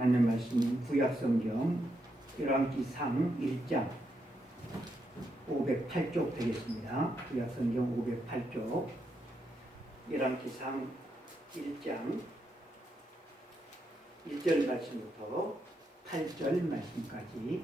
하나님 말씀 구약성경 열왕기상 1장 508쪽 되겠습니다. 구약성경 508쪽 열왕기상 1장 1절 말씀부터 8절 말씀까지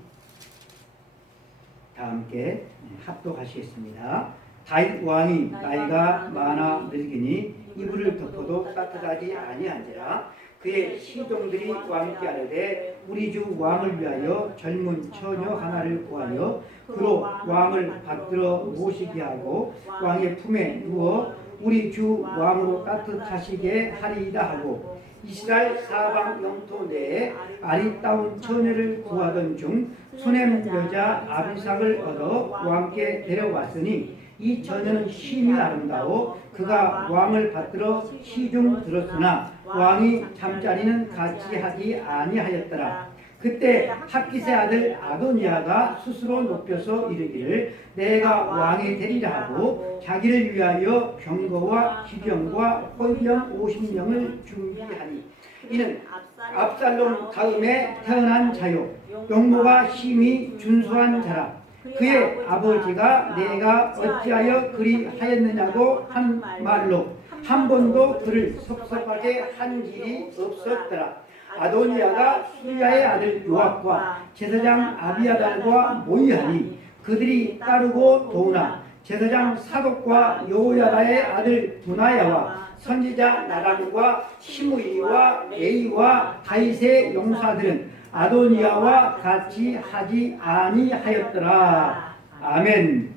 다 함께 합독하시겠습니다. 다윗 왕이 나이가 많아 늙으니 이불을 덮어도 따뜻하지 아니한지라. 그의 시종들이 왕께 아뢰되 우리 주 왕을 위하여 젊은 처녀 하나를 구하여 그로 왕을 받들어 모시게 하고 왕의 품에 누워 우리 주 왕으로 따뜻하시게 하리이다 하고 이스라엘 사방 영토 내에 아리따운 처녀를 구하던 중 수넴 여자 아비삭을 얻어 왕께 데려왔으니 이 처녀는 심히 아름다워 그가 왕을 받들어 시중 들었으나 왕이 잠자리는 같이 하지 아니하였더라. 그때 학깃의 아들 아도니아가 스스로 높여서 이르기를 내가 왕이 되리라 하고 자기를 위하여 병거와 기병과 호병 50명을 준비하니 이는 압살롬 다음에 태어난 자요 용모가 심히 준수한 자라. 그의 아버지가 내가 어찌하여 그리 하였느냐고 한 말로 한 번도 그를 섭섭하게 한 일이 없었더라. 아도니아가 수리아의 아들 요압과 제사장 아비아달과 모의하니 그들이 따르고 도우나 제사장 사독과 여호야다의 아들 두나야와 선지자 나단과 시므이와 에이와 다윗의 용사들은 아도니아와 같이 하지 아니하였더라. 아멘.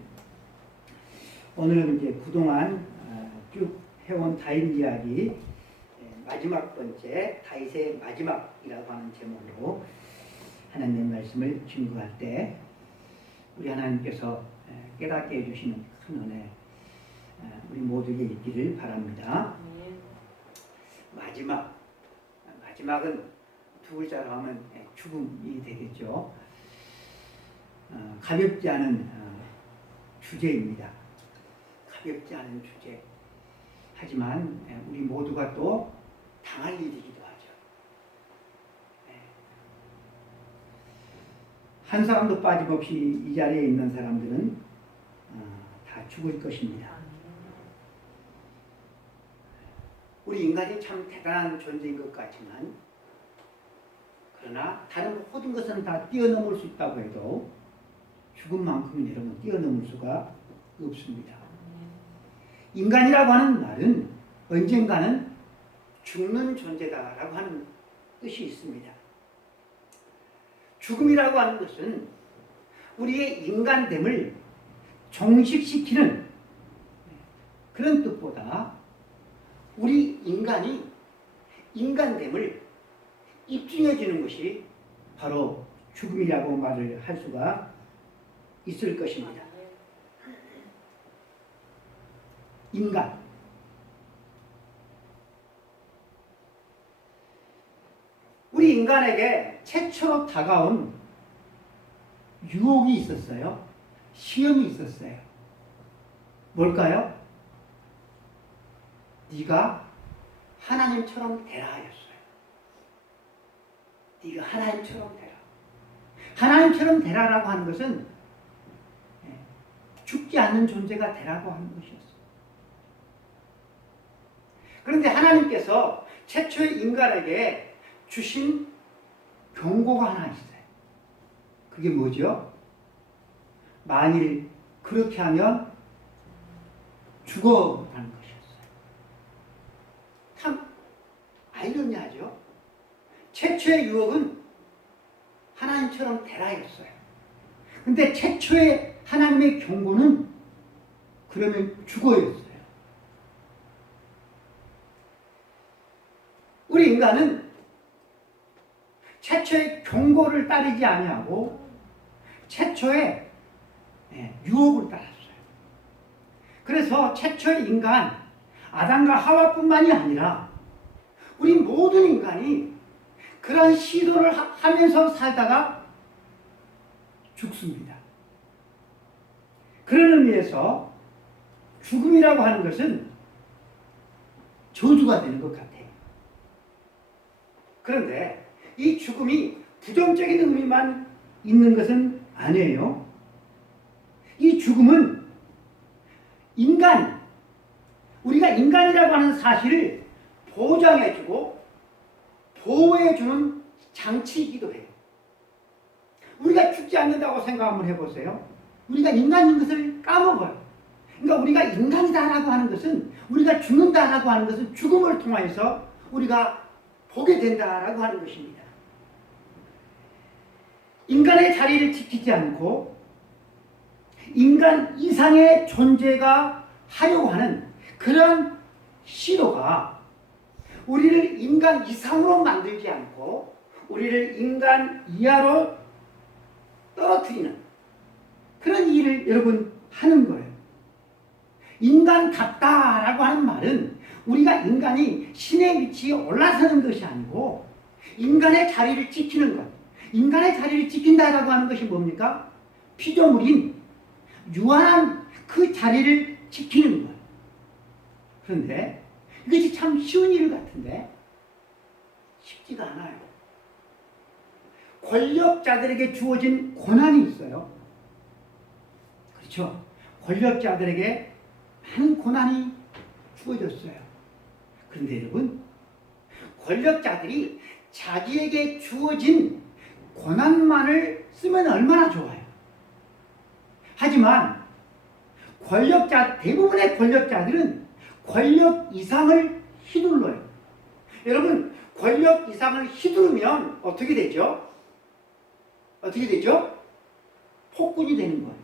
오늘은 이제 그동안 쭉 해온 다윗 이야기 마지막 번째 다윗의 마지막이라고 하는 제목으로 하나님 말씀을 증거할 때 우리 하나님께서 깨닫게 해주시는 큰 은혜 우리 모두에게 있기를 바랍니다. 마지막은 두 글자로 하면 죽음이 되겠죠. 가볍지 않은 주제입니다. 가볍지 않은 주제. 하지만 우리 모두가 또 당할 일이기도 하죠. 한 사람도 빠짐없이 이 자리에 있는 사람들은 다 죽을 것입니다. 우리 인간이 참 대단한 존재인 것 같지만 그러나 다른 모든 것은 다 뛰어넘을 수 있다고 해도 죽음만큼은 여러분 뛰어넘을 수가 없습니다. 인간이라고 하는 말은 언젠가는 죽는 존재다라고 하는 뜻이 있습니다. 죽음이라고 하는 것은 우리의 인간됨을 종식시키는 그런 뜻보다 우리 인간이 인간됨을 입증해 주는 것이 바로 죽음이라고 말을 할 수가 있을 것입니다. 인간. 우리 인간에게 최초로 다가온 유혹이 있었어요. 시험이 있었어요. 뭘까요? 네가 하나님처럼 되라 하였어요. 네가 하나님처럼 되라. 하나님처럼 되라라고 하는 것은 죽지 않는 존재가 되라고 하는 것이었어요. 그런데 하나님께서 최초의 인간에게 주신 경고가 하나 있어요. 그게 뭐죠? 만일 그렇게 하면 죽어라는 것이었어요. 참 아이러니하죠? 최초의 유혹은 하나님처럼 되라였어요. 근데 최초의 하나님의 경고는 그러면 죽어였어요. 우리 인간은 최초의 경고를 따르지 아니하고 최초의 유혹을 따랐어요. 그래서 최초의 인간 아담과 하와뿐만이 아니라 우리 모든 인간이 그런 시도를 하면서 살다가 죽습니다. 그런 의미에서 죽음이라고 하는 것은 저주가 되는 것 같아요. 그런데 이 죽음이 부정적인 의미만 있는 것은 아니에요. 이 죽음은 우리가 인간이라고 하는 사실을 보장해주고 보호해주는 장치이기도 해요. 우리가 죽지 않는다고 생각 한번 해보세요. 우리가 인간인 것을 까먹어요. 그러니까 우리가 인간이다라고 하는 것은, 우리가 죽는다라고 하는 것은 죽음을 통해서 우리가 보게 된다라고 하는 것입니다. 인간의 자리를 지키지 않고 인간 이상의 존재가 하려고 하는 그런 시도가 우리를 인간 이상으로 만들지 않고 우리를 인간 이하로 떨어뜨리는 그런 일을 여러분 하는 거예요. 인간답다라고 하는 말은 우리가 인간이 신의 위치에 올라서는 것이 아니고 인간의 자리를 지키는 것. 인간의 자리를 지킨다라고 하는 것이 뭡니까? 피조물인 유한한 그 자리를 지키는 것. 그런데 이것이 참 쉬운 일 같은데 쉽지가 않아요. 권력자들에게 주어진 고난이 있어요. 그렇죠? 권력자들에게 많은 고난이 주어졌어요. 그런데 여러분, 권력자들이 자기에게 주어진 고난만을 쓰면 얼마나 좋아요. 하지만 대부분의 권력자들은 권력 이상을 휘둘러요. 여러분, 권력 이상을 휘두르면 어떻게 되죠? 어떻게 되죠? 폭군이 되는 거예요.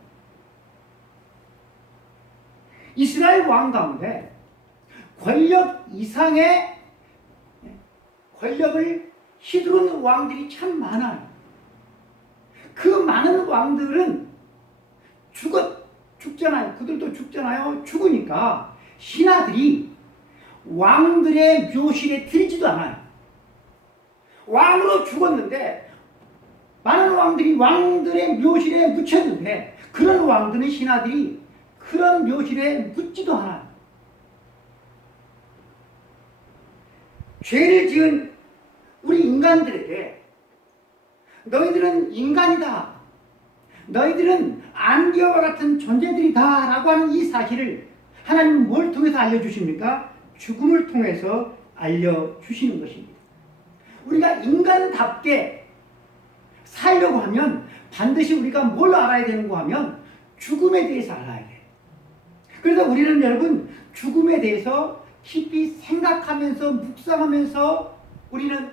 이스라엘 왕 가운데 권력 이상의 권력을 휘두르는 왕들이 참 많아요. 그 많은 왕들은 죽잖아요. 그들도 죽잖아요. 죽으니까 신하들이 왕들의 묘실에 들지도 않아요. 왕으로 죽었는데 많은 왕들이 왕들의 묘실에 묻혔는데 그런 왕들은 신하들이 그런 묘실에 묻지도 않아요. 죄를 지은 우리 인간들에게 너희들은 인간이다, 너희들은 안개와 같은 존재들이다 라고 하는 이 사실을 하나님은 뭘 통해서 알려주십니까? 죽음을 통해서 알려주시는 것입니다. 우리가 인간답게 살려고 하면 반드시 우리가 뭘 알아야 되는가 하면 죽음에 대해서 알아야 돼요. 그래서 우리는 여러분 죽음에 대해서 깊이 생각하면서 묵상하면서 우리는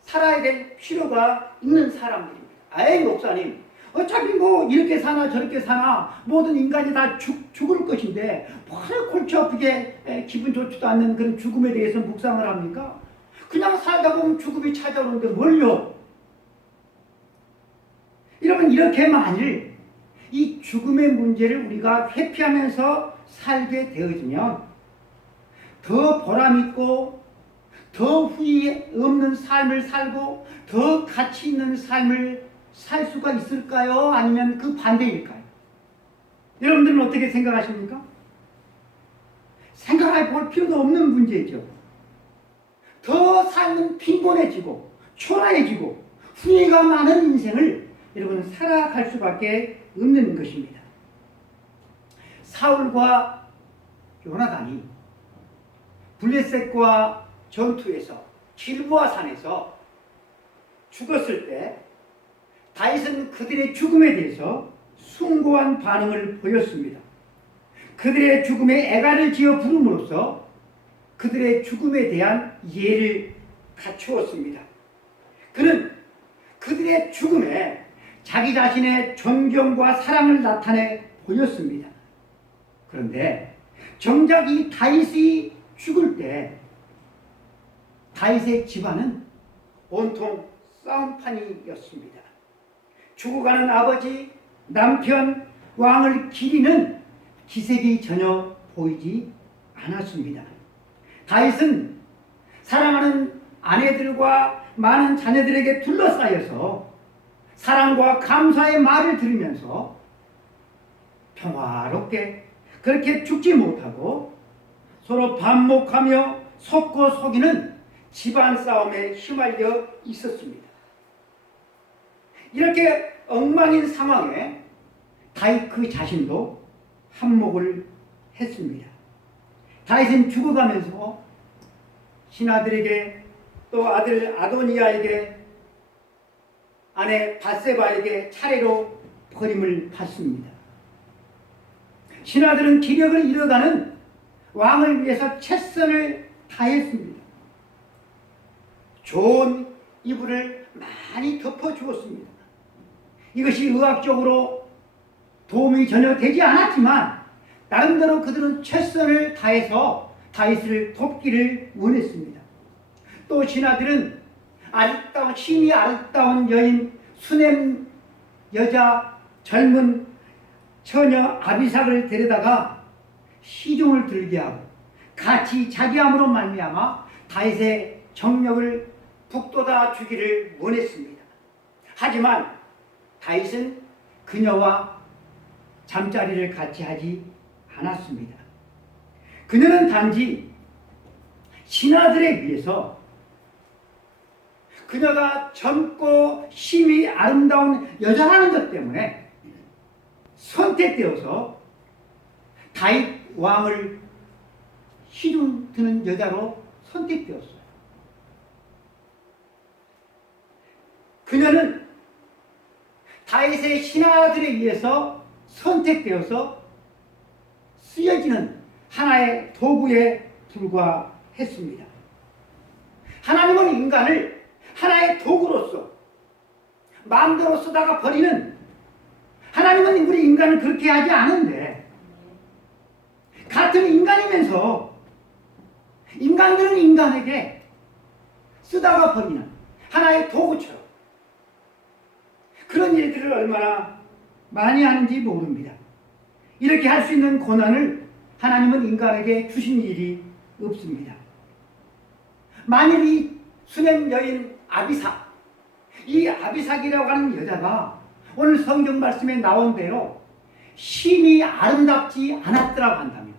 살아야 될 필요가 있는 사람들입니다. 아이 목사님, 어차피 뭐 이렇게 사나 저렇게 사나 모든 인간이 다 죽을 것인데 뭘 골치 아프게 기분 좋지도 않는 그런 죽음에 대해서 묵상을 합니까? 그냥 살다 보면 죽음이 찾아오는데 뭘요? 여러분, 이렇게 만일 이 죽음의 문제를 우리가 회피하면서 살게 되어지면 더 보람있고 더 후회 없는 삶을 살고 더 가치 있는 삶을 살 수가 있을까요? 아니면 그 반대일까요? 여러분들은 어떻게 생각하십니까? 생각해 볼 필요도 없는 문제죠. 더 삶은 빈곤해지고 초라해지고 후회가 많은 인생을 여러분은 살아갈 수밖에 없는 것입니다. 사울과 요나단이 블레셋과 전투에서 길보아 산에서 죽었을 때 다윗은 그들의 죽음에 대해서 숭고한 반응을 보였습니다. 그들의 죽음에 애가를 지어 부름으로써 그들의 죽음에 대한 이해를 갖추었습니다. 그는 그들의 죽음에 자기 자신의 존경과 사랑을 나타내 보였습니다. 그런데 정작 이 다윗이 죽을 때 다윗의 집안은 온통 싸움판이었습니다. 죽어가는 아버지, 남편, 왕을 기리는 기색이 전혀 보이지 않았습니다. 다윗은 사랑하는 아내들과 많은 자녀들에게 둘러싸여서 사랑과 감사의 말을 들으면서 평화롭게 그렇게 죽지 못하고 서로 반목하며 속고 속이는 집안 싸움에 휘말려 있었습니다. 이렇게 엉망인 상황에 다윗 그 자신도 한몫을 했습니다. 다윗은 죽어가면서 신하들에게 또 아들 아도니아에게 아내 밧세바에게 차례로 버림을 받습니다. 신하들은 기력을 잃어가는 왕을 위해서 최선을 다했습니다. 좋은 이불을 많이 덮어주었습니다. 이것이 의학적으로 도움이 전혀 되지 않았지만 나름대로 그들은 최선을 다해서 다윗을 돕기를 원했습니다. 또 신하들은 아름다운 심히 아름다운 여인 수냄 여자 젊은 처녀 아비삭을 데려다가 시중을 들게 하고 같이 자기함으로 말미암아 다윗의 정력을 북돋아 주기를 원했습니다. 하지만 다윗은 그녀와 잠자리를 같이 하지 않았습니다. 그녀는 단지 신하들에 의해서 그녀가 젊고 심히 아름다운 여자라는 것 때문에 선택되어서 다윗 왕을 시중 드는 여자로 선택되었어요. 그녀는 다윗의 신하들에 의해서 선택되어서 쓰여지는 하나의 도구에 불과했습니다. 하나님은 인간을 하나의 도구로서 마음대로 쓰다가 버리는, 하나님은 우리 인간을 그렇게 하지 않은데 같은 인간이면서 인간들은 인간에게 쓰다가 버리는 하나의 도구처럼 그런 일들을 얼마나 많이 하는지 모릅니다. 이렇게 할 수 있는 고난을 하나님은 인간에게 주신 일이 없습니다. 만일 이 수냄 여인 아비삭, 이 아비삭이라고 하는 여자가 오늘 성경 말씀에 나온 대로 심히 아름답지 않았더라고 한다면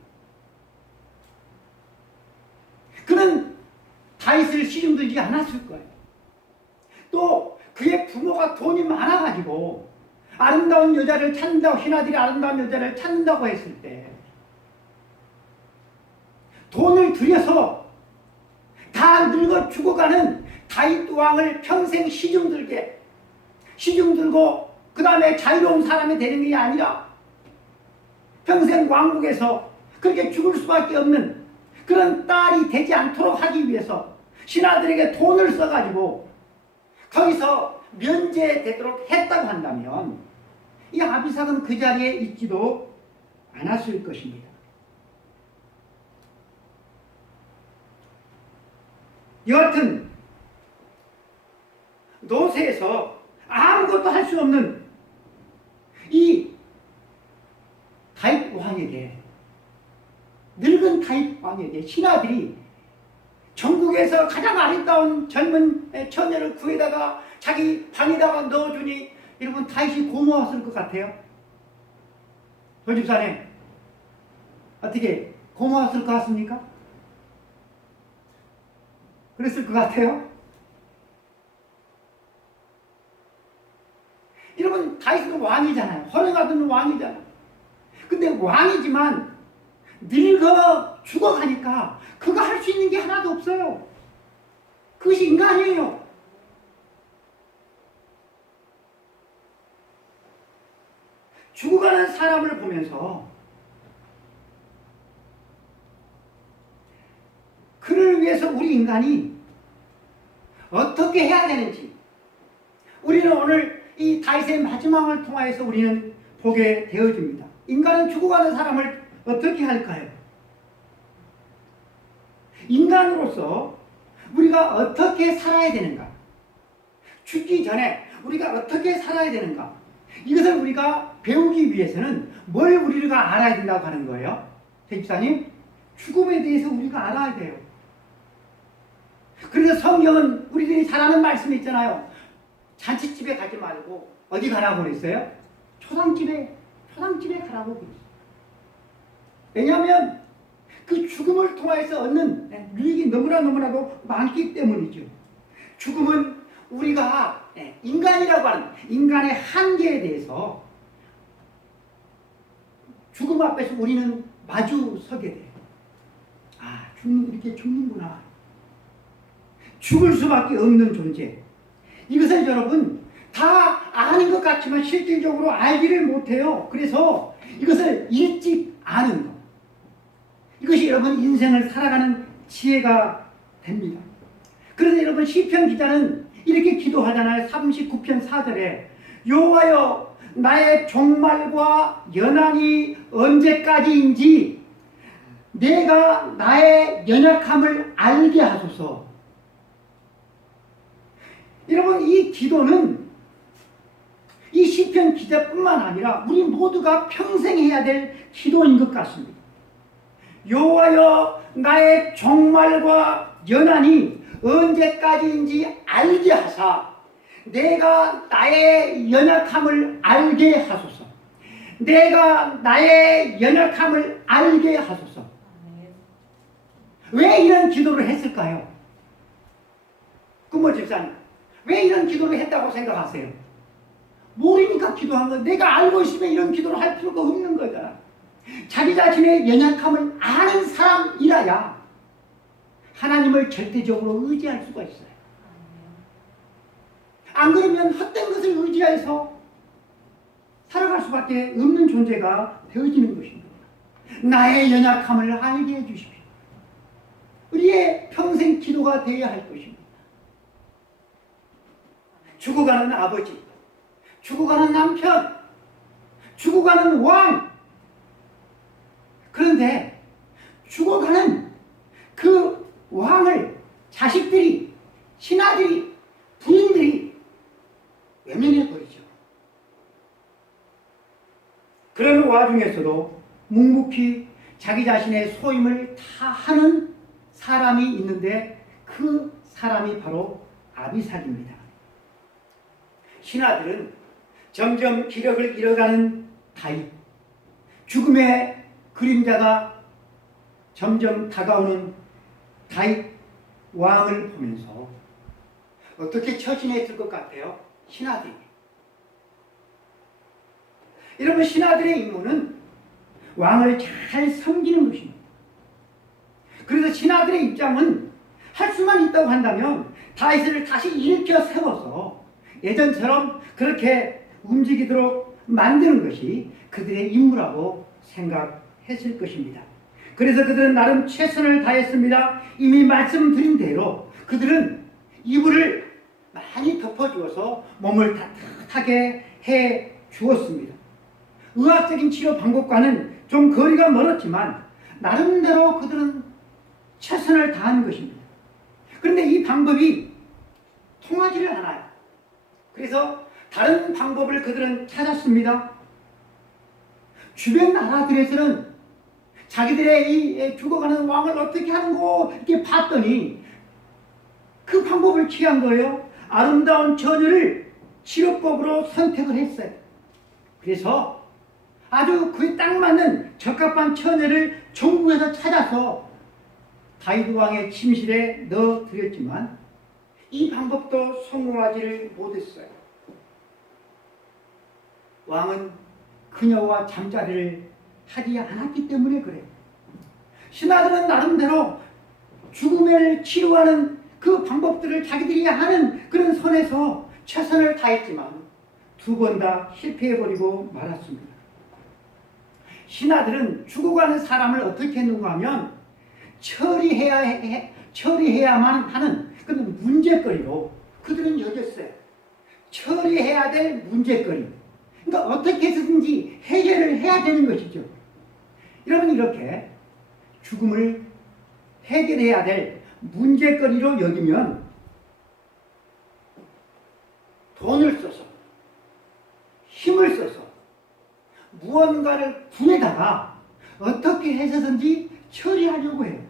그는 다윗을 시중들지 않았을 거예요. 또 그의 부모가 돈이 많아가지고 아름다운 여자를 찾는다고, 신하들이 아름다운 여자를 찾는다고 했을 때 돈을 들여서 다 늙어 죽어가는 다윗 왕을 평생 시중 들고 그 다음에 자유로운 사람이 되는 게 아니라 평생 왕국에서 그렇게 죽을 수밖에 없는 그런 딸이 되지 않도록 하기 위해서 신하들에게 돈을 써가지고 거기서 면제되도록 했다고 한다면 이 아비삭은 그 자리에 있지도 않았을 것입니다. 여하튼 노새에서 아무것도 할 수 없는 이 다윗 왕에게, 늙은 다윗 왕에게 신하들이 전국에서 가장 아름다운 젊은 처녀를 구해다가 자기 방에다가 넣어주니 여러분 다윗이 고마웠을 것 같아요? 조집사님 어떻게 고마웠을 것 같습니까? 그랬을 것 같아요? 여러분 다윗은 왕이잖아요. 허랭하던 왕이잖아요. 근데 왕이지만 늙어 죽어가니까 그가 할 수 있는 게 하나도 없어요. 그것이 인간이에요. 죽어가는 사람을 보면서 그를 위해서 우리 인간이 어떻게 해야 되는지 우리는 오늘 이 다윗의 마지막을 통하여서 우리는 보게 되어집니다. 인간은 죽어가는 사람을 어떻게 할까요? 인간으로서 우리가 어떻게 살아야 되는가? 죽기 전에 우리가 어떻게 살아야 되는가? 이것을 우리가 배우기 위해서는 뭘 우리가 알아야 된다고 하는 거예요? 대집사님, 죽음에 대해서 우리가 알아야 돼요. 그래서 성경은 우리들이 잘 아는 말씀이 있잖아요. 잔치집에 가지 말고 어디 가라고 그랬어요? 초상집에 가라고 그랬어요. 왜냐하면 그 죽음을 통해서 얻는 유익이 너무나도 많기 때문이죠. 죽음은 우리가 인간이라고 하는 인간의 한계에 대해서 죽음 앞에서 우리는 마주 서게 돼요. 아, 이렇게 죽는구나. 죽을 수밖에 없는 존재. 이것을 여러분 다 아는 것 같지만 실질적으로 알지를 못해요. 그래서 이것을 일찍 아는 것. 이것이 여러분 인생을 살아가는 지혜가 됩니다. 그런데 여러분 시편 기자는 이렇게 기도하잖아요. 39편 4절에 여호와여 나의 종말과 연한이 언제까지인지 내가 나의 연약함을 알게 하소서. 여러분 이 기도는 이 시편 기자뿐만 아니라 우리 모두가 평생 해야 될 기도인 것 같습니다. 여호와여 나의 종말과 연한이 언제까지인지 알게 하사 내가 나의 연약함을 알게 하소서. 내가 나의 연약함을 알게 하소서. 왜 이런 기도를 했을까요? 금호 집사님, 왜 이런 기도를 했다고 생각하세요? 모르니까 기도한 거. 내가 알고 있으면 이런 기도를 할 필요가 없는 거잖아. 자기 자신의 연약함을 아는 사람이라야 하나님을 절대적으로 의지할 수가 있어요. 안 그러면 헛된 것을 의지해서 살아갈 수밖에 없는 존재가 되어지는 것입니다. 나의 연약함을 알게 해주십시오. 우리의 평생 기도가 되어야 할 것입니다. 죽어가는 아버지, 죽어가는 남편, 죽어가는 왕. 그런데 죽어가는 그 왕을 자식들이, 신하들이, 부인들이 외면해버리죠. 그런 와중에서도 묵묵히 자기 자신의 소임을 다 하는 사람이 있는데 그 사람이 바로 아비삭입니다. 신하들은 점점 기력을 잃어가는 다윗, 죽음의 그림자가 점점 다가오는 다윗 왕을 보면서 어떻게 처신했을 것 같아요? 신하들이. 여러분 신하들의 임무는 왕을 잘 섬기는 것입니다. 그래서 신하들의 입장은 할 수만 있다고 한다면 다윗을 다시 일으켜 세워서 예전처럼 그렇게 움직이도록 만드는 것이 그들의 임무라고 생각했을 것입니다. 그래서 그들은 나름 최선을 다했습니다. 이미 말씀드린 대로 그들은 이불을 많이 덮어주어서 몸을 따뜻하게 해 주었습니다. 의학적인 치료 방법과는 좀 거리가 멀었지만 나름대로 그들은 최선을 다한 것입니다. 그런데 이 방법이 통하지를 않아요. 그래서 다른 방법을 그들은 찾았습니다. 주변 나라들에서는 자기들의 이 죽어가는 왕을 어떻게 하는고 이렇게 봤더니 그 방법을 취한 거예요. 아름다운 처녀를 치료법으로 선택을 했어요. 그래서 아주 그에 딱 맞는 적합한 처녀를 전국에서 찾아서 다윗 왕의 침실에 넣어드렸지만 이 방법도 성공하지를 못했어요. 왕은 그녀와 잠자리를 하지 않았기 때문에 그래요. 신하들은 나름대로 죽음을 치료하는 그 방법들을 자기들이 하는 그런 선에서 최선을 다했지만 두 번 다 실패해버리고 말았습니다. 신하들은 죽어가는 사람을 어떻게 했는가 하면 처리해야만 하는 그런 문제거리로 그들은 여겼어요. 처리해야 될 문제거리. 그러니까 어떻게 해서든지 해결을 해야 되는 것이죠. 여러분 이렇게 죽음을 해결해야 될 문제거리로 여기면 돈을 써서 힘을 써서 무언가를 구해다가 어떻게 해서든지 처리하려고 해요.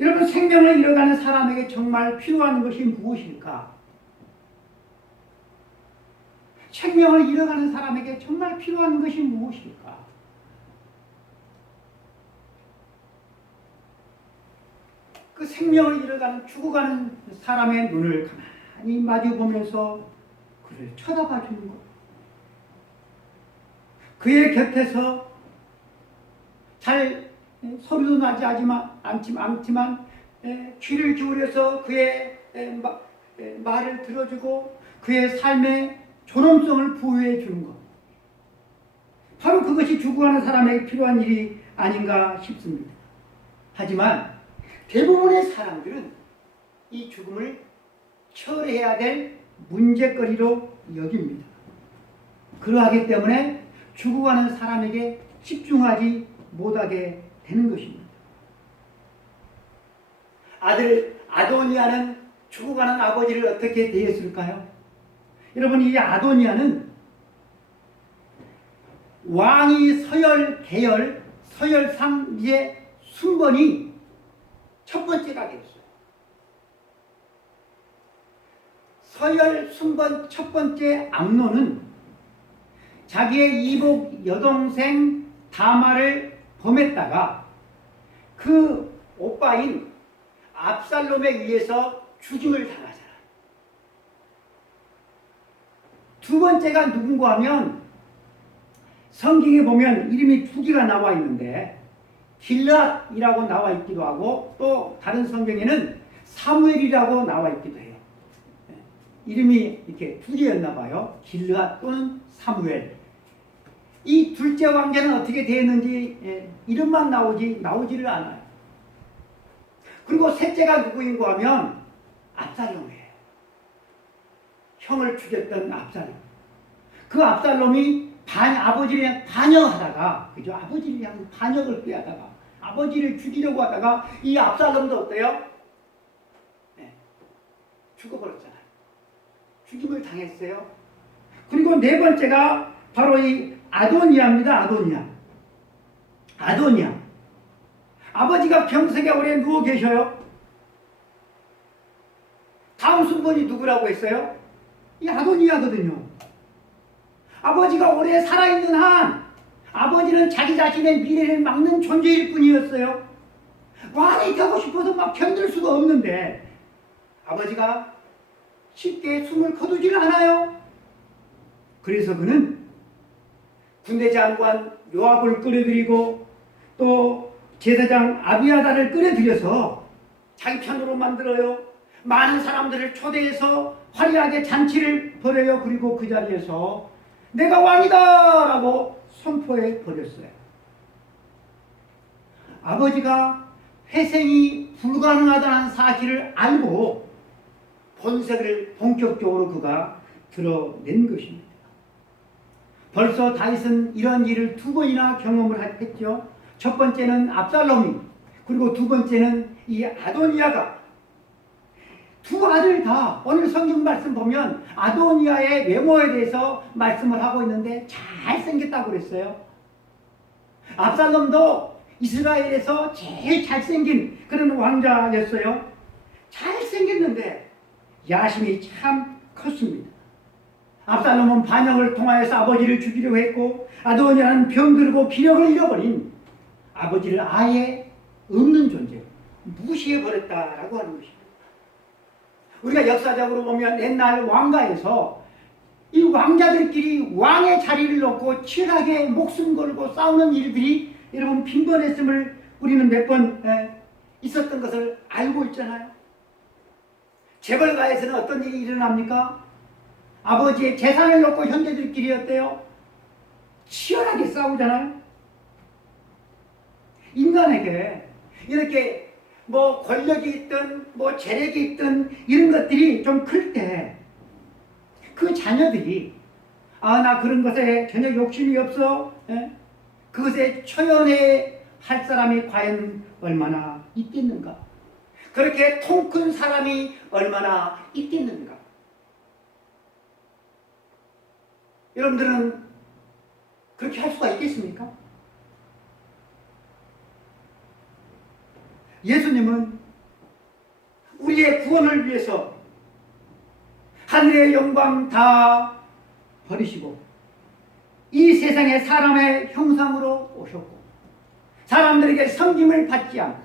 여러분 생명을 잃어가는 사람에게 정말 필요한 것이 무엇일까? 생명을 잃어가는 사람에게 정말 필요한 것이 무엇일까? 그 생명을 잃어가는 죽어가는 사람의 눈을 가만히 마주 보면서 그를 쳐다봐 주는 것. 그의 곁에서 잘 소리도 나지 않지만 귀를 기울여서 그의 말을 들어주고 그의 삶의 존엄성을 부여해 주는 것. 바로 그것이 죽어가는 사람에게 필요한 일이 아닌가 싶습니다. 하지만 대부분의 사람들은 이 죽음을 처리해야 될 문제거리로 여깁니다. 그러하기 때문에 죽어가는 사람에게 집중하지 못하게 되는 것입니다. 아들 아도니아는 죽어가는 아버지를 어떻게 대했을까요? 여러분, 이 아도니아는 왕이 서열 서열상의 순번이 첫 번째가 되었어요. 서열 순번 첫 번째 암논은 자기의 이복 여동생 다마를 범했다가 그 오빠인 압살롬에 의해서 죽임을 당하잖아요. 두 번째가 누군가 하면 성경에 보면 이름이 두 개가 나와 있는데 길앗이라고 나와 있기도 하고 또 다른 성경에는 사무엘이라고 나와 있기도 해요. 이름이 이렇게 두 개였나 봐요. 길앗 또는 사무엘. 이 둘째 왕자는 어떻게 되었는지 이름만 나오지를 않아요. 그리고 셋째가 누구인가 하면 압살롬이에요. 형을 죽였던 압살롬. 그 압살롬이 아버지를 반역하다가, 그죠? 아버지를 향해 반역을 꾀하다가, 아버지를 죽이려고 하다가, 이 압살롬도 어때요? 죽어버렸잖아요. 죽임을 당했어요. 그리고 네 번째가 바로 이 아도니아입니다. 아도니아. 아버지가 병석에 오래 누워 계셔요. 다음 순번이 누구라고 했어요? 이 아도니아거든요. 아버지가 오래 살아있는 한 아버지는 자기 자신의 미래를 막는 존재일 뿐이었어요. 왕이 되고 싶어서 막 견딜 수가 없는데 아버지가 쉽게 숨을 거두질 않아요. 그래서 그는 군대 장관 요압을 끌어들이고 또 제사장 아비아다를 끌어들여서 자기 편으로 만들어요. 많은 사람들을 초대해서 화려하게 잔치를 벌여요. 그리고 그 자리에서 내가 왕이다! 라고 선포해 버렸어요. 아버지가 회생이 불가능하다는 사실을 알고 본색을 본격적으로 그가 드러낸 것입니다. 벌써 다윗은 이런 일을 두 번이나 경험을 했죠. 첫 번째는 압살롬이, 그리고 두 번째는 이 아도니아가. 두 아들 다 오늘 성경 말씀 보면 아도니아의 외모에 대해서 말씀을 하고 있는데 잘생겼다고 그랬어요. 압살롬도 이스라엘에서 제일 잘생긴 그런 왕자였어요. 잘생겼는데 야심이 참 컸습니다. 압살롬은 반역을 통하여서 아버지를 죽이려고 했고 아도니아는 병들고 기력을 잃어버린 아버지를 아예 없는 존재, 무시해버렸다라고 하는 것입니다. 우리가 역사적으로 보면 옛날 왕가에서 이 왕자들끼리 왕의 자리를 놓고 치열하게 목숨 걸고 싸우는 일들이 여러분 빈번했음을 우리는 몇 번 있었던 것을 알고 있잖아요. 재벌가에서는 어떤 일이 일어납니까? 아버지의 재산을 놓고 형제들끼리 어때요? 치열하게 싸우잖아요. 인간에게 이렇게 뭐 권력이 있든 뭐 재력이 있든 이런 것들이 좀 클 때 그 자녀들이 나 그런 것에 전혀 욕심이 없어, 그것에 초연해 할 사람이 과연 얼마나 있겠는가? 그렇게 통 큰 사람이 얼마나 있겠는가? 여러분들은 그렇게 할 수가 있겠습니까? 예수님은 우리의 구원을 위해서 하늘의 영광 다 버리시고 이 세상에 사람의 형상으로 오셨고 사람들에게 섬김을 받지 않고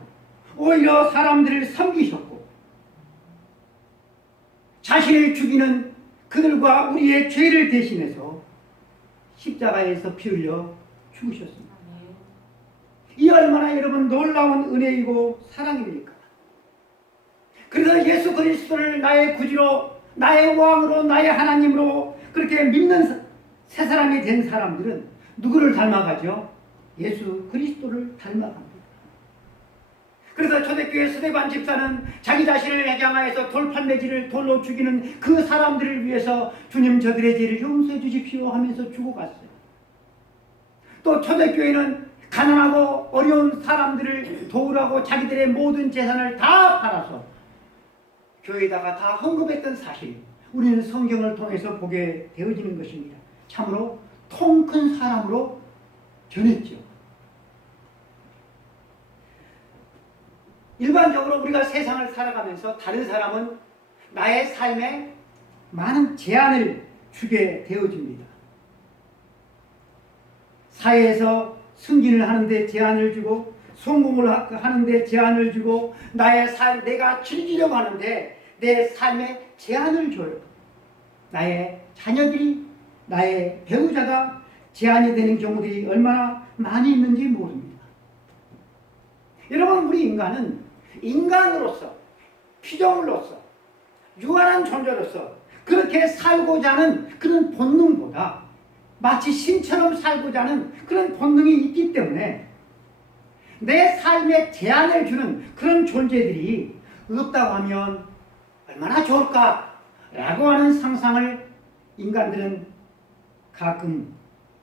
오히려 사람들을 섬기셨고 자신을 죽이는 그들과 우리의 죄를 대신해서 십자가에서 피 흘려 죽으셨습니다. 이 얼마나 여러분 놀라운 은혜이고 사랑입니까? 그래서 예수 그리스도를 나의 구주로, 나의 왕으로, 나의 하나님으로 그렇게 믿는 새 사람이 된 사람들은 누구를 닮아가죠? 예수 그리스도를 닮아갑니다. 그래서 초대교회 스데반 집사는 자기 자신을 해장하여서 돌팔매질을 돌로 죽이는 그 사람들을 위해서 주님 저들의 죄를 용서해 주십시오 하면서 죽어갔어요. 또 초대교회는 가난하고 어려운 사람들을 도우라고 자기들의 모든 재산을 다 팔아서 교회에다가 다 헌금했던 사실, 우리는 성경을 통해서 보게 되어지는 것입니다. 참으로 통 큰 사람으로 변했죠. 일반적으로 우리가 세상을 살아가면서 다른 사람은 나의 삶에 많은 제한을 주게 되어집니다. 사회에서 승진을 하는데 제한을 주고 성공을 하는데 제한을 주고 나의 삶, 내가 즐기려고 하는데 내 삶에 제한을 줘요. 나의 자녀들이, 나의 배우자가 제한이 되는 경우들이 얼마나 많이 있는지 모릅니다. 여러분, 우리 인간은 인간으로서, 피조물로서, 유한한 존재로서 그렇게 살고자 하는 그런 본능보다 마치 신처럼 살고자 하는 그런 본능이 있기 때문에 내 삶에 제한을 주는 그런 존재들이 없다고 하면 얼마나 좋을까라고 하는 상상을 인간들은 가끔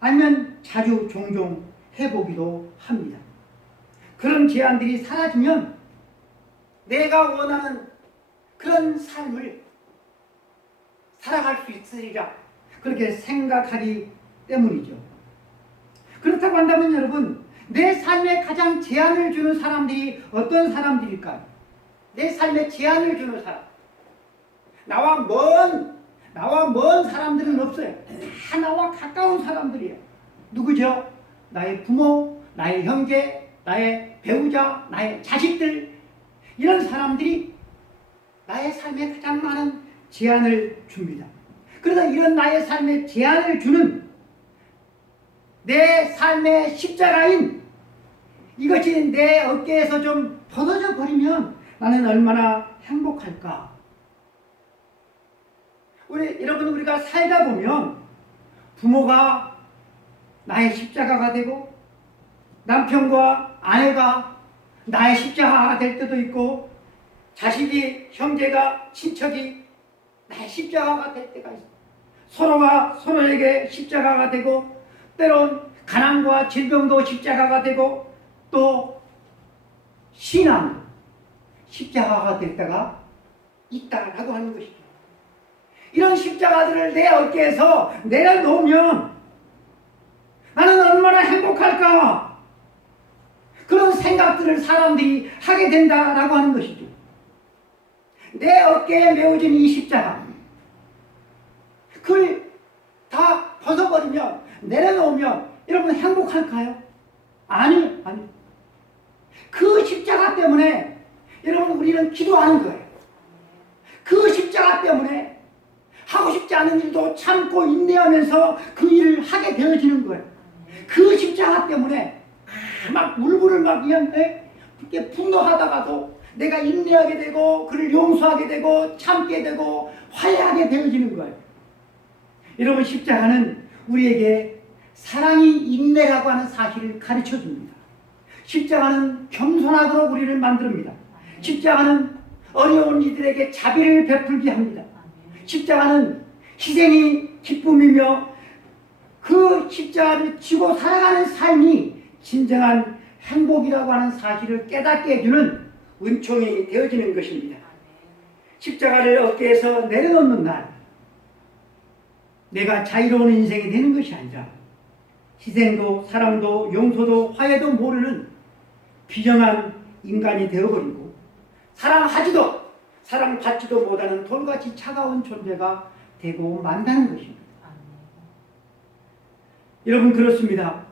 아니면 자주 종종 해보기도 합니다. 그런 제한들이 사라지면 내가 원하는 그런 삶을 살아갈 수 있으리라 그렇게 생각하기 때문이죠. 그렇다고 한다면 여러분, 내 삶에 가장 제한을 주는 사람들이 어떤 사람들일까요? 내 삶에 제한을 주는 사람. 나와 먼 사람들은 없어요. 다 나와 가까운 사람들이에요. 누구죠? 나의 부모, 나의 형제, 나의 배우자, 나의 자식들, 이런 사람들이 나의 삶에 가장 많은 제한을 줍니다. 그래서 이런 나의 삶에 제한을 주는 내 삶의 십자가인 이것이 내 어깨에서 좀 벗어져 버리면 나는 얼마나 행복할까? 여러분, 우리가 살다 보면 부모가 나의 십자가가 되고 남편과 아내가 나의 십자가가 될 때도 있고 자식이, 형제가, 친척이 나의 십자가가 될 때가 있어. 서로가 서로에게 십자가가 되고 때론 가난과 질병도 십자가가 되고 또 신앙 십자가가 될 때가 있다라고 하는 것이죠. 이런 십자가들을 내 어깨에서 내려놓으면 나는 얼마나 행복할까? 그런 생각들을 사람들이 하게 된다라고 하는 것이죠. 내 어깨에 메어진 이 십자가, 그걸 다 벗어버리면, 내려놓으면 여러분 행복할까요? 아니. 그 십자가 때문에 여러분 우리는 기도하는 거예요. 그 십자가 때문에 하고 싶지 않은 일도 참고 인내하면서 그 일을 하게 되어지는 거예요. 그 십자가 때문에 막 울분을 막 이렇게 분노하다가도 내가 인내하게 되고 그를 용서하게 되고 참게 되고 화해하게 되어지는 거예요. 여러분, 십자가는 우리에게 사랑이 인내라고 하는 사실을 가르쳐 줍니다. 십자가는 겸손하도록 우리를 만듭니다. 십자가는 어려운 이들에게 자비를 베풀게 합니다. 십자가는 희생이 기쁨이며 그 십자가를 지고 살아가는 삶이 진정한 행복이라고 하는 사실을 깨닫게 해주는 은총이 되어지는 것입니다. 십자가를 어깨에서 내려놓는 날, 내가 자유로운 인생이 되는 것이 아니라 희생도 사랑도 용서도 화해도 모르는 비정한 인간이 되어버리고 사랑하지도 사랑받지도 못하는 돌같이 차가운 존재가 되고 만다는 것입니다. 여러분, 그렇습니다.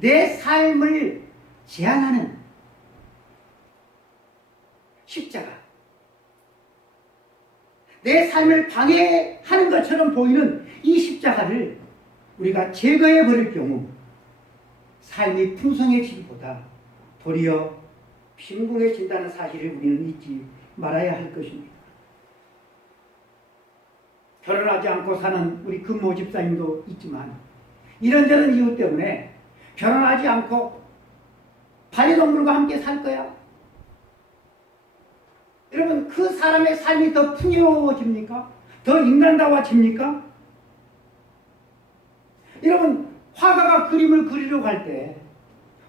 내 삶을 제한하는 십자가. 내 삶을 방해하는 것처럼 보이는 이 십자가를 우리가 제거해 버릴 경우 삶이 풍성해지기보다 도리어 빈궁해진다는 사실을 우리는 잊지 말아야 할 것입니다. 결혼하지 않고 사는 우리 금모 집사님도 있지만 이런저런 이유 때문에 결혼하지 않고 반려동물과 함께 살 거야. 여러분, 그 사람의 삶이 더 풍요로워집니까? 더 인간다워집니까? 여러분, 화가가 그림을 그리러 갈 때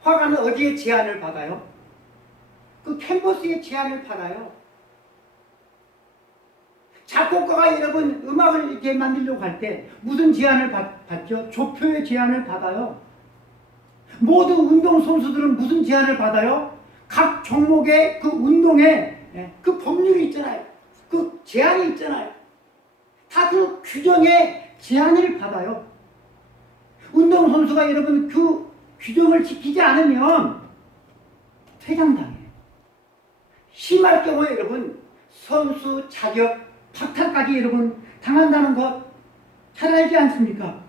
화가는 어디에 제안을 받아요? 그 캔버스에 제안을 받아요. 작곡가가 여러분 음악을 이렇게 만들려고 할 때 무슨 제안을 받죠? 조표의 제안을 받아요. 모든 운동선수들은 무슨 제안을 받아요? 각 종목의 그 운동에 그 법률이 있잖아요. 그 제한이 있잖아요. 다 그 규정에 제한을 받아요. 운동선수가 여러분 그 규정을 지키지 않으면 퇴장당해요. 심할 경우에 여러분 선수 자격 박탈까지 여러분 당한다는 것 잘 알지 않습니까?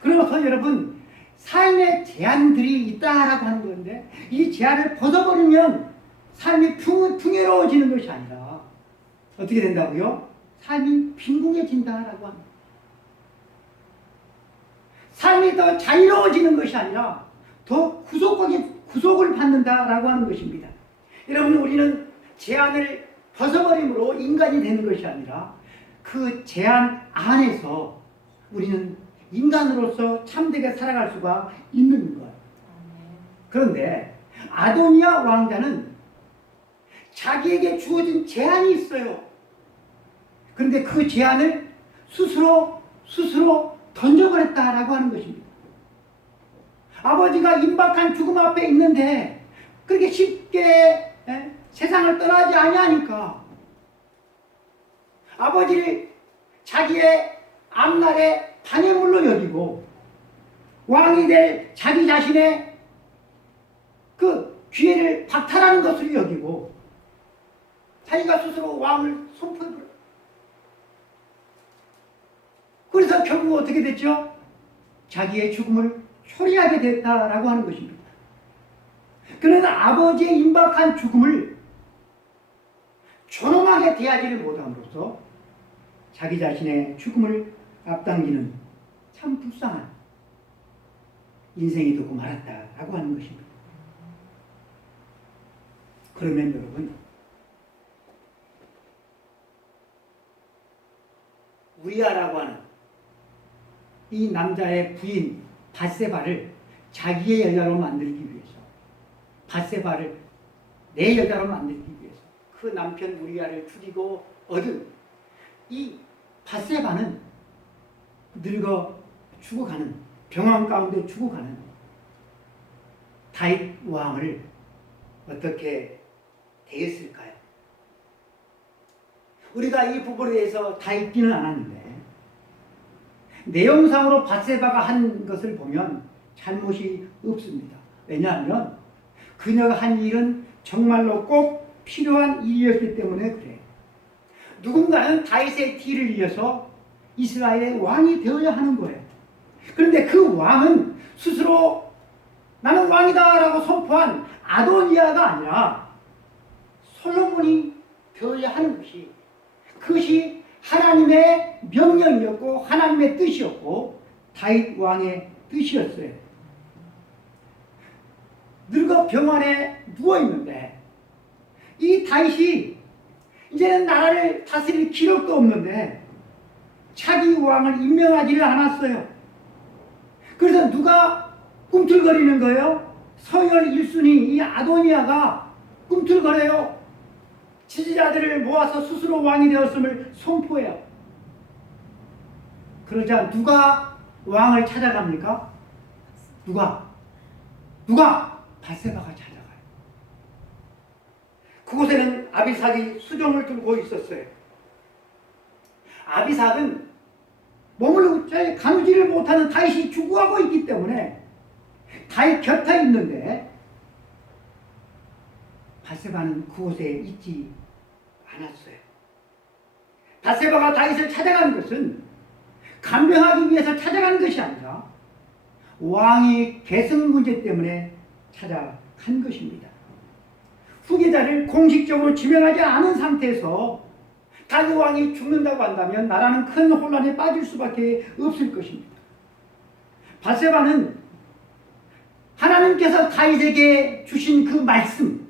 그러면서 여러분 삶의 제한들이 있다라고 하는 건데 이 제한을 벗어버리면 삶이 풍요로워지는 것이 아니라 어떻게 된다고요? 삶이 빈궁해진다라고 합니다. 삶이 더 자유로워지는 것이 아니라 더 구속을 받는다라고 하는 것입니다. 여러분, 우리는 제한을 벗어버림으로 인간이 되는 것이 아니라 그 제한 안에서 우리는 인간으로서 참되게 살아갈 수가 있는 거예요. 그런데 아도니아 왕자는 자기에게 주어진 제한이 있어요. 그런데 그 제한을 스스로 던져버렸다라고 하는 것입니다. 아버지가 임박한 죽음 앞에 있는데 그렇게 쉽게 세상을 떠나지 아니하니까 아버지를 자기의 앞날의 방해물로 여기고 왕이 될 자기 자신의 그 기회를 박탈하는 것으로 여기고 자기가 스스로 왕을 선포해버려요. 그래서 결국 어떻게 됐죠? 자기의 죽음을 초래하게 됐다라고 하는 것입니다. 그러나 아버지의 임박한 죽음을 존엄하게 대하지를 못함으로써 자기 자신의 죽음을 앞당기는 참 불쌍한 인생이 되고 말았다라고 하는 것입니다. 그러면 여러분, 우리아라고 하는 이 남자의 부인 밧세바를 자기의 여자로 만들기 위해서, 밧세바를 내 여자로 만들기 위해서 그 남편 우리아를 죽이고 얻은 이 밧세바는 늙어 죽어가는, 병원 가운데 죽어가는 다윗 왕을 어떻게 대했을까요? 우리가 이 부분에 대해서 다 읽지는 않았는데 내용상으로 밧세바가 한 것을 보면 잘못이 없습니다. 왜냐하면 그녀가 한 일은 정말로 꼭 필요한 일이었기 때문에 그래요. 누군가는 다윗의 뒤를 이어서 이스라엘의 왕이 되어야 하는 거예요. 그런데 그 왕은 스스로 나는 왕이다 라고 선포한 아도니아가 아니라 솔로몬이 되어야 하는 것이, 그것이 하나님의 명령이었고 하나님의 뜻이었고 다윗 왕의 뜻이었어요. 늙어 병원에 누워있는데 이 다윗이 이제는 나라를 다스릴 기력도 없는데 차기 왕을 임명하지를 않았어요. 그래서 누가 꿈틀거리는 거예요? 서열 1순위 이 아도니아가 꿈틀거려요. 지지자들을 모아서 스스로 왕이 되었음을 선포해요. 그러자 누가 왕을 찾아갑니까? 누가? 밧세바가 찾아가요. 그곳에는 아비삭이 수정을 들고 있었어요. 아비삭은 몸을 가누지를 못하는 다윗이 죽어가고 있기 때문에 다윗 곁에 있는데 바세바는 그곳에 있지 않았어요. 바세바가 다윗을 찾아간 것은 간병하기 위해서 찾아간 것이 아니라 왕의 계승 문제 때문에 찾아간 것입니다. 후계자를 공식적으로 지명하지 않은 상태에서 다윗 왕이 죽는다고 한다면 나라는 큰 혼란에 빠질 수밖에 없을 것입니다. 바세바는 하나님께서 다윗에게 주신 그 말씀,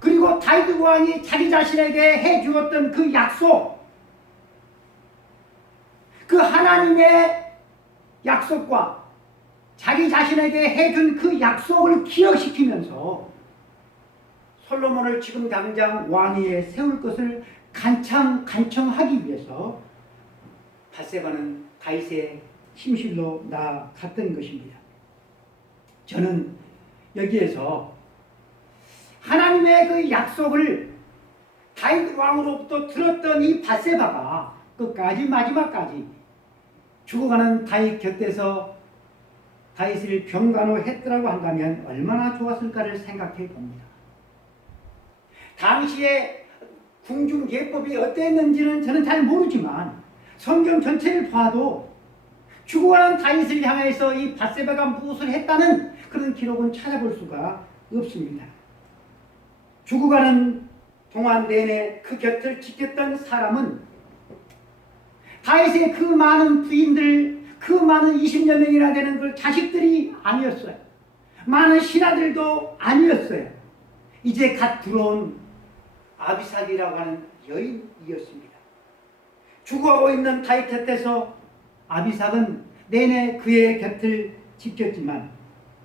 그리고 다윗 왕이 자기 자신에게 해주었던 그 약속, 그 하나님의 약속과 자기 자신에게 해준 그 약속을 기억시키면서 솔로몬을 지금 당장 왕위에 세울 것을 간청하기 위해서 바세바는 다윗의 침실로 나아갔던 것입니다. 저는 여기에서 하나님의 그 약속을 다윗 왕으로부터 들었던 이 바세바가 끝까지 마지막까지 죽어가는 다윗 곁에서 다윗을 병간호했더라고 한다면 얼마나 좋았을까를 생각해 봅니다. 당시에 궁중 예법이 어땠는지는 저는 잘 모르지만 성경 전체를 봐도 죽어가는 다윗을 향해서 이 바세바가 무엇을 했다는 그런 기록은 찾아볼 수가 없습니다. 죽어가는 동안 내내 그 곁을 지켰던 사람은 다윗의 그 많은 부인들, 그 많은 20여 명이나 되는 그 자식들이 아니었어요. 많은 신하들도 아니었어요. 이제 갓 들어온 아비삭이라고 하는 여인이었습니다. 죽어가고 있는 다윗 곁에서 아비삭은 내내 그의 곁을 지켰지만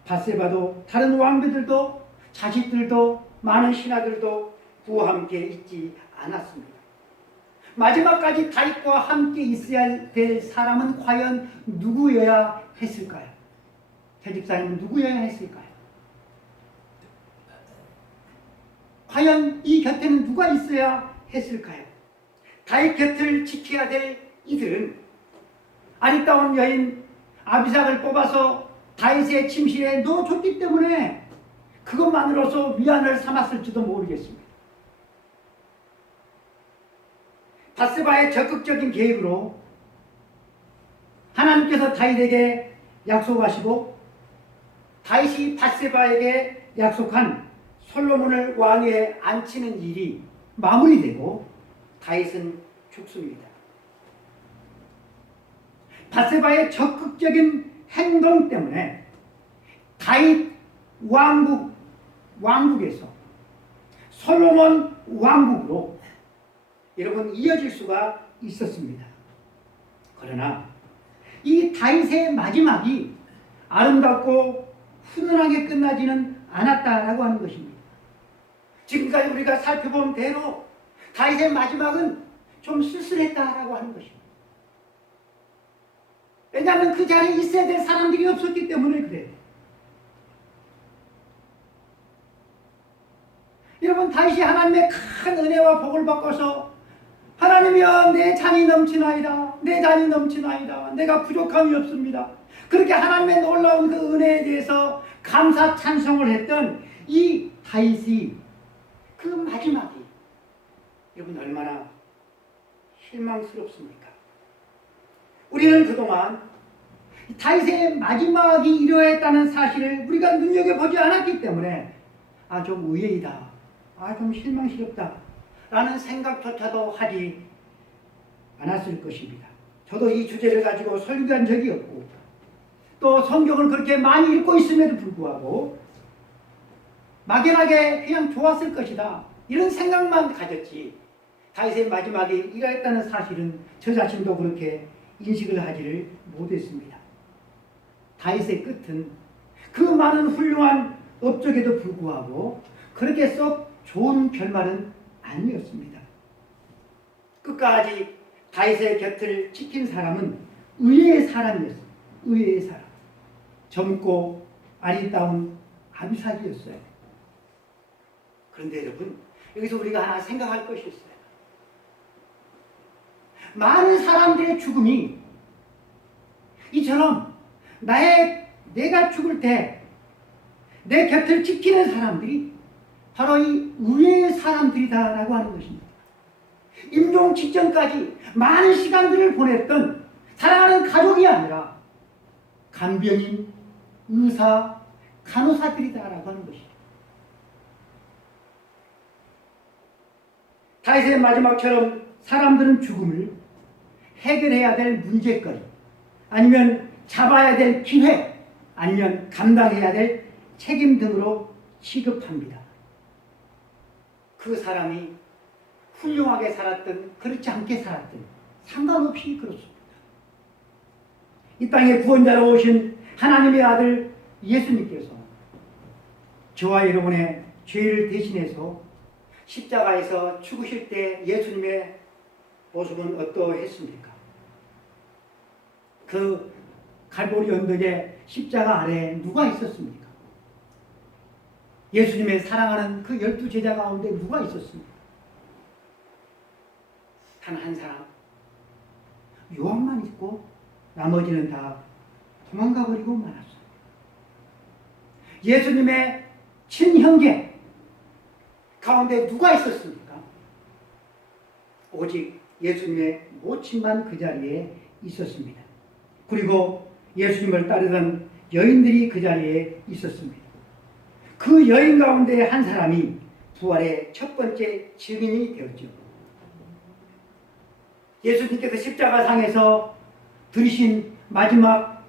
바세바도 다른 왕비들도 자식들도 많은 신하들도 그와 함께 있지 않았습니다. 마지막까지 다윗과 함께 있어야 될 사람은 과연 누구여야 했을까요? 태집사님은 누구여야 했을까요? 과연 이 곁에는 누가 있어야 했을까요? 다윗 곁을 지켜야 될 이들은 아리따운 여인 아비삭을 뽑아서 다윗의 침실에 넣어줬기 때문에 그것만으로서 위안을 삼았을지도 모르겠습니다. 바세바의 적극적인 계획으로 하나님께서 다윗에게 약속하시고 다윗이 바세바에게 약속한 솔로몬을 왕위에 앉히는 일이 마무리되고 다윗은 죽습니다. 바세바의 적극적인 행동 때문에 다윗 왕국에서 솔로몬 왕국으로 여러분 이어질 수가 있었습니다. 그러나 이 다윗의 마지막이 아름답고 훈훈하게 끝나지는 않았다라고 하는 것입니다. 지금까지 우리가 살펴본 대로 다윗의 마지막은 좀 쓸쓸했다라고 하는 것입니다. 왜냐하면 그 자리에 있어야 될 사람들이 없었기 때문에 그래요. 여러분 다윗이 하나님의 큰 은혜와 복을 받고서 하나님이여 내 잔이 넘치나이다. 내 잔이 넘치나이다. 내가 부족함이 없습니다. 그렇게 하나님의 놀라운 그 은혜에 대해서 감사 찬송을 했던 이 다윗이 그 마지막이 여러분 얼마나 실망스럽습니까? 우리는 그동안 다윗의 마지막이 이러했다는 사실을 우리가 눈여겨보지 않았기 때문에 좀 의외이다. 좀 실망스럽다. 라는 생각조차도 하지 않았을 것입니다. 저도 이 주제를 가지고 설교한 적이 없고 또 성경을 그렇게 많이 읽고 있음에도 불구하고 막연하게 그냥 좋았을 것이다. 이런 생각만 가졌지 다윗의 마지막에 이러했다는 사실은 저 자신도 그렇게 인식을 하지를 못했습니다. 다윗의 끝은 그 많은 훌륭한 업적에도 불구하고 그렇게 썩 좋은 결말은 아니었습니다. 끝까지 다윗의 곁을 지킨 사람은 의외의 사람이었습니다. 의외의 사람. 젊고 아리따운 아비삭이었어요. 그런데 여러분 여기서 우리가 하나 생각할 것이 있어요. 많은 사람들의 죽음이 이처럼 내가 죽을 때 내 곁을 지키는 사람들이 바로 이 의외의 사람들이다라고 하는 것입니다. 임종 직전까지 많은 시간들을 보냈던 사랑하는 가족이 아니라 간병인, 의사, 간호사들이다라고 하는 것이죠. 다윗의 마지막처럼 사람들은 죽음을 해결해야 될 문제거리, 아니면 잡아야 될 기회, 아니면 감당해야 될 책임 등으로 취급합니다. 그 사람이 훌륭하게 살았든 그렇지 않게 살았든 상관없이 그렇습니다. 이 땅에 구원자로 오신 하나님의 아들 예수님께서 저와 여러분의 죄를 대신해서 십자가에서 죽으실 때 예수님의 모습은 어떠했습니까? 그 갈보리 언덕에 십자가 아래에 누가 있었습니까? 예수님의 사랑하는 그 12제자 가운데 누가 있었습니까? 단 한 사람, 요한만 있고 나머지는 다 도망가 버리고 말았어요. 예수님의 친형제 가운데 누가 있었습니까? 오직 예수님의 모친만 그 자리에 있었습니다. 그리고 예수님을 따르던 여인들이 그 자리에 있었습니다. 그 여인 가운데 한 사람이 부활의 첫 번째 증인이 되었죠. 예수님께서 십자가상에서 들으신 마지막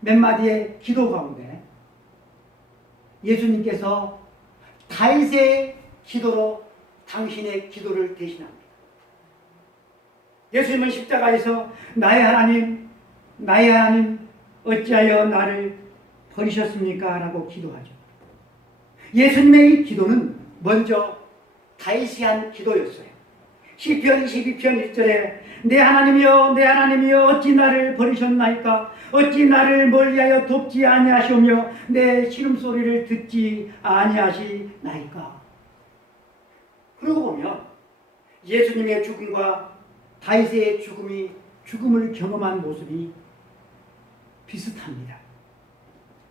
몇 마디의 기도 가운데 예수님께서 다윗의 기도로 당신의 기도를 대신합니다. 예수님은 십자가에서 나의 하나님, 나의 하나님 어찌하여 나를 버리셨습니까? 라고 기도하죠. 예수님의 이 기도는 먼저 다윗이 한 기도였어요. 시편 22편 1절에 내 하나님이여 내 하나님이여 어찌 나를 버리셨나이까 어찌 나를 멀리하여 돕지 아니하시오며 내 신음소리를 듣지 아니하시나이까. 그러고 보면 예수님의 죽음과 다윗의 죽음을 경험한 모습이 비슷합니다.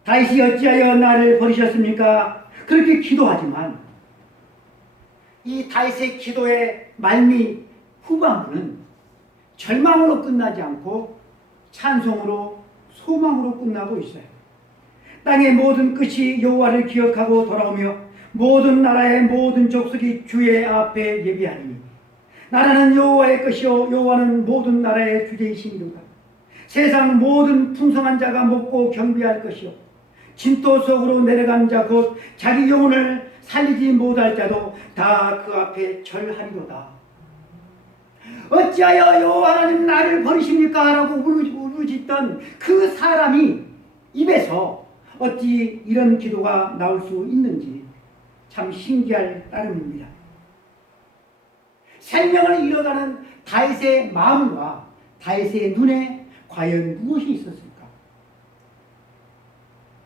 다윗이 어찌하여 나를 버리셨습니까? 그렇게 기도하지만 이 다윗의 기도의 말미 후반부는 절망으로 끝나지 않고 찬송으로 소망으로 끝나고 있어요. 땅의 모든 끝이 여호와를 기억하고 돌아오며 모든 나라의 모든 족속이 주의 앞에 예비하니 나라는 여호와의 것이요 여호와는 모든 나라의 주제이시니로다. 세상 모든 풍성한 자가 먹고 경배할 것이요 진토 속으로 내려간 자 곧 자기 영혼을 살리지 못할 자도 다 그 앞에 절하리로다. 어찌하여 여호와 하나님 나를 버리십니까? 라고 울부짖던 그 사람이 입에서 어찌 이런 기도가 나올 수 있는지 참 신기할 따름입니다. 생명을 잃어가는 다윗의 마음과 다윗의 눈에 과연 무엇이 있었을까?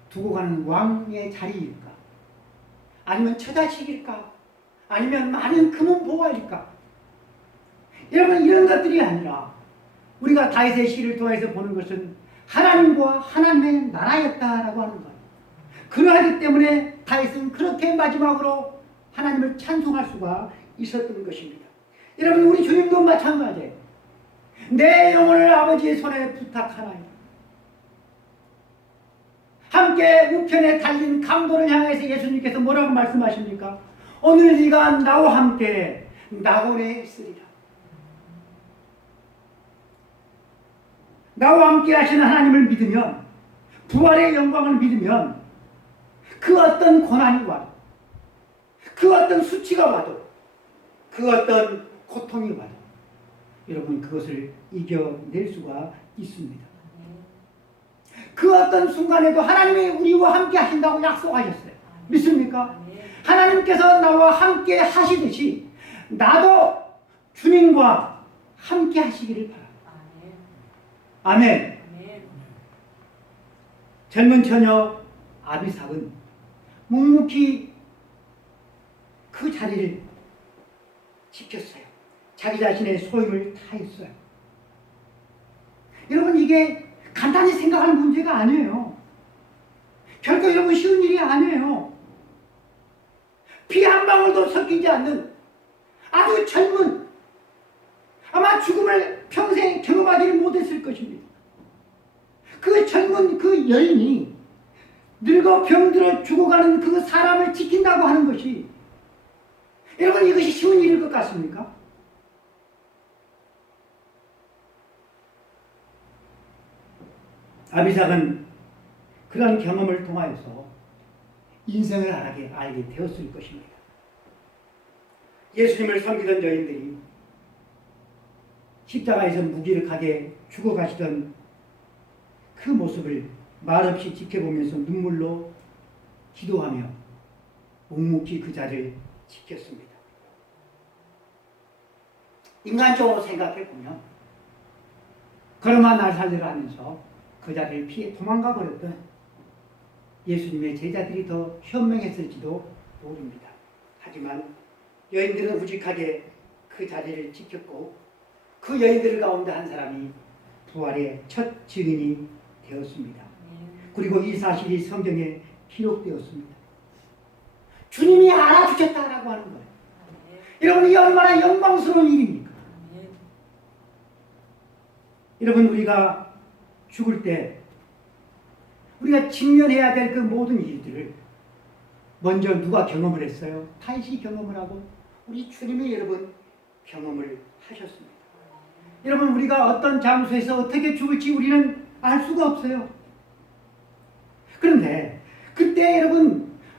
두고 가는 왕의 자리일까? 아니면 처자식일까? 아니면 많은 금은 보화일까? 여러분, 이런 것들이 아니라 우리가 다윗의 시를 통해서 보는 것은 하나님과 하나님의 나라였다라고 하는 거예요. 그러하기 때문에 다윗은 그렇게 마지막으로 하나님을 찬송할 수가 있었던 것입니다. 여러분, 우리 주님도 마찬가지예요. 내 영혼을 아버지의 손에 부탁하나이다. 함께 우편에 달린 강도를 향해서 예수님께서 뭐라고 말씀하십니까? 오늘 네가 나와 함께 낙원에 있으리라. 나와 함께 하시는 하나님을 믿으면, 부활의 영광을 믿으면 그 어떤 고난이 와도, 그 어떤 수치가 와도, 그 어떤 고통이 와도 여러분 그것을 이겨낼 수가 있습니다. 그 어떤 순간에도 하나님이 우리와 함께 하신다고 약속하셨어요. 믿습니까? 하나님께서 나와 함께 하시듯이 나도 주님과 함께 하시기를 바랍니다. 아멘. 젊은 처녀 아비삭은 묵묵히 그 자리를 지켰어요. 자기 자신의 소임을 다했어요. 여러분, 이게 간단히 생각할 문제가 아니에요. 결코 여러분 쉬운 일이 아니에요. 피 한 방울도 섞이지 않는 아주 젊은, 아마 죽음을 평생 경험하지를 못했을 것입니다. 그 젊은 그 여인이 늙어 병들어 죽어가는 그 사람을 지킨다고 하는 것이, 여러분, 이것이 쉬운 일일 것 같습니까? 아비삭은 그런 경험을 통하여서 인생을 알게 되었을 것입니다. 예수님을 섬기던 여인들이 십자가에서 무기력하게 죽어가시던 그 모습을 말없이 지켜보면서 눈물로 기도하며 묵묵히 그 자리를 지켰습니다. 인간적으로 생각해보면 걸어만 날살리를 하면서 그 자리를 피해 도망가 버렸던 예수님의 제자들이 더 현명했을지도 모릅니다. 하지만 여인들은 우직하게 그 자리를 지켰고 그 여인들 가운데 한 사람이 부활의 첫 증인이 되었습니다. 그리고 이 사실이 성경에 기록되었습니다. 주님이 알아주셨다라고 하는 거예요. 여러분, 이 얼마나 영광스러운 일입니까? 여러분, 우리가 죽을 때 우리가 직면해야 될 그 모든 일들을 먼저 누가 경험을 했어요? 다윗이 경험을 하고 우리 주님이 여러분 경험을 하셨습니다. 여러분, 우리가 어떤 장소에서 어떻게 죽을지 우리는 알 수가 없어요. 그런데 그때 여러분